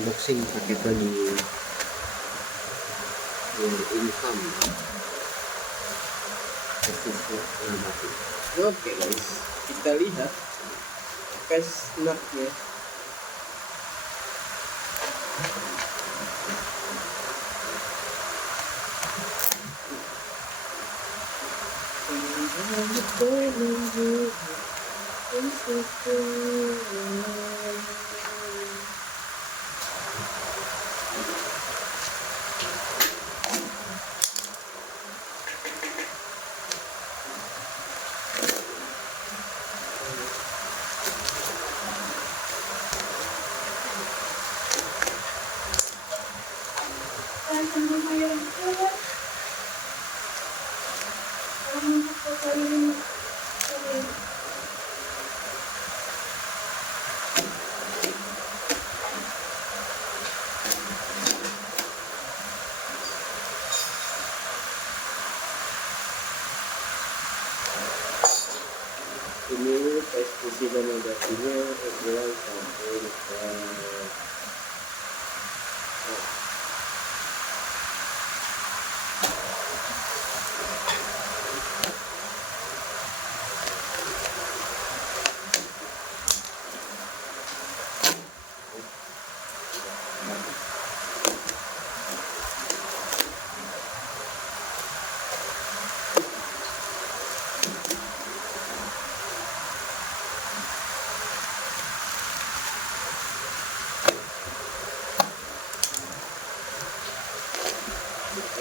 unboxing paketan di INFARM Pestisida Nabati. Oke guys, kita lihat pesnatnya. Ini pestisida Nabatinya ukuran 1 liter.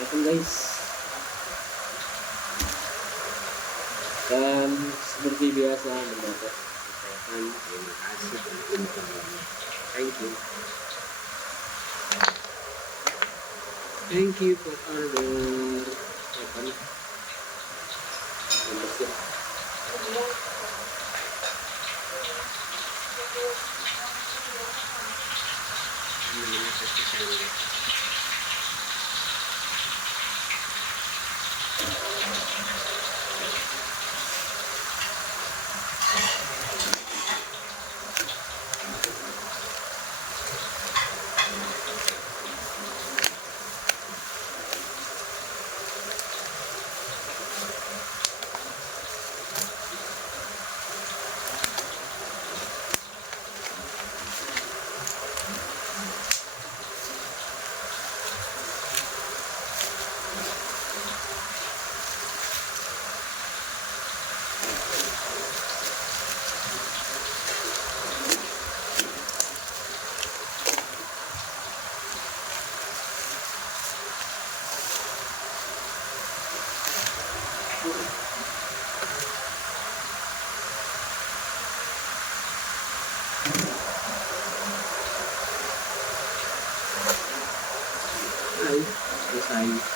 Itu guys, dan seperti biasa mendapat Ucapan terima kasih dan informasi. Thank you for order. Apa nih? Membership. Namanya pestisida. Selesai.